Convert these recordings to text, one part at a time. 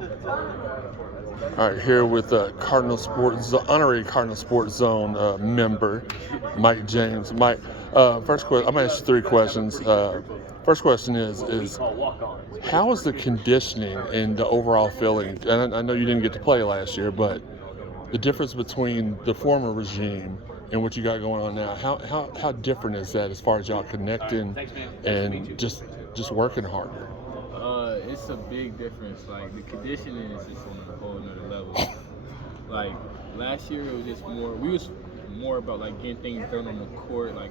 All right, here with honorary Cardinal Sports Zone member, Mike James. Mike, first question. I'm gonna ask you three questions. First question is how is the conditioning and the overall feeling? And I know you didn't get to play last year, but the difference between the former regime and what you got going on now, how different is that as far as y'all connecting and just working harder? It's a big difference. Like the conditioning is just on a whole nother level. Like last year, it was just we was more about like getting things done on the court, like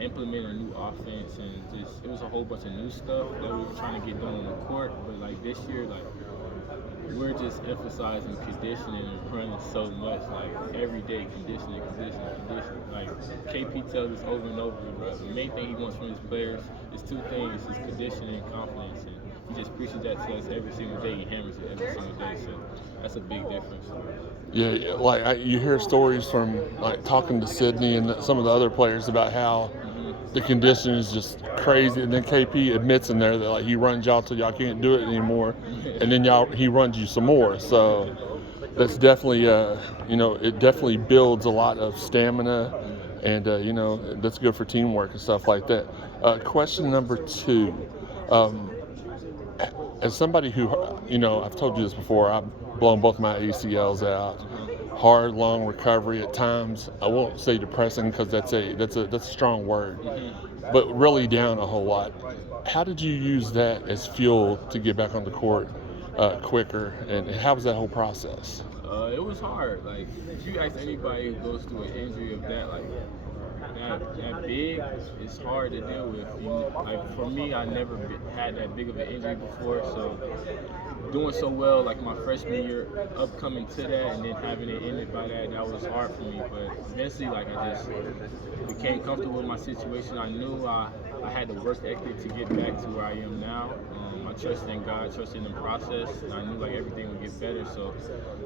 implementing a new offense, and just it was a whole bunch of new stuff that we were trying to get done on the court. But like this year, like we're just emphasizing conditioning and running so much, like every day conditioning. Like KP tells us over and over, the main thing he wants from his players is two things: is conditioning and confidence. And he just preaches that to us every single day. He hammers it every single day. So that's a big difference. Yeah, like you hear stories from like talking to Sydney and some of the other players about how the condition is just crazy, and then KP admits in there that like he runs y'all till y'all can't do it anymore, and then he runs you some more. So that's definitely it definitely builds a lot of stamina, and that's good for teamwork and stuff like that. Question number two. Um, as somebody who, I've told you this before, I've blown both my ACLs out. Hard, long recovery at times. I won't say depressing because that's a strong word, but really down a whole lot. How did you use that as fuel to get back on the court quicker, and how was that whole process? It was hard. Like if you ask anybody who goes through an injury of that, like that big, it's hard to deal with. Like for me, I never had that big of an injury before, so doing so well like my freshman year, upcoming to that, and then having it ended by that was hard for me. But eventually, like I just became comfortable with my situation. I knew I had the work ethic to get back to where I am now. I trusted in God, trusted in the process, and I knew like everything would get better. So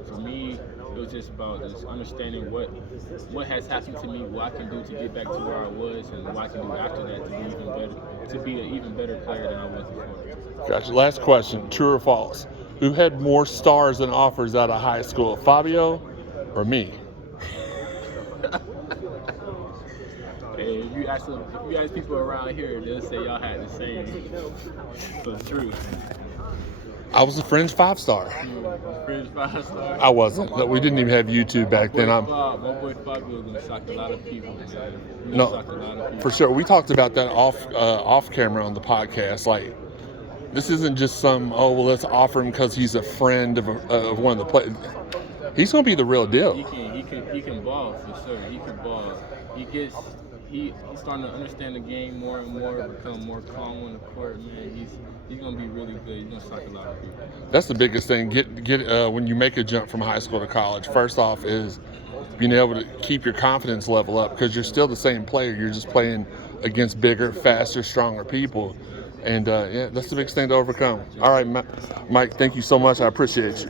for me, it was just about just understanding what has happened to me, what I can do to get back to where I was, and what I can do after that to be an even better player than I was before. Gotcha. Last question: true or false? Who had more stars and offers out of high school, Fabio or me? Hey, if you ask people around here, they'll say y'all had the same. So it's true. I was a fringe 5-star. Fringe 5-star. I wasn't. No, we didn't even have YouTube back then. My boy Fabio was gonna shock a lot of people, man. No, for sure. We talked about that off camera on the podcast. Like, this isn't just let's offer him because he's a friend of one of the players. He's gonna be the real deal. He can ball for sure. He can ball. He's starting to understand the game more and more, become more calm on the court, man. He's gonna be really good. He's gonna shock a lot of people. That's the biggest thing. When you make a jump from high school to college. First off, is being able to keep your confidence level up because you're still the same player. You're just playing against bigger, faster, stronger people, and that's the biggest thing to overcome. All right, Mike. Thank you so much. I appreciate you.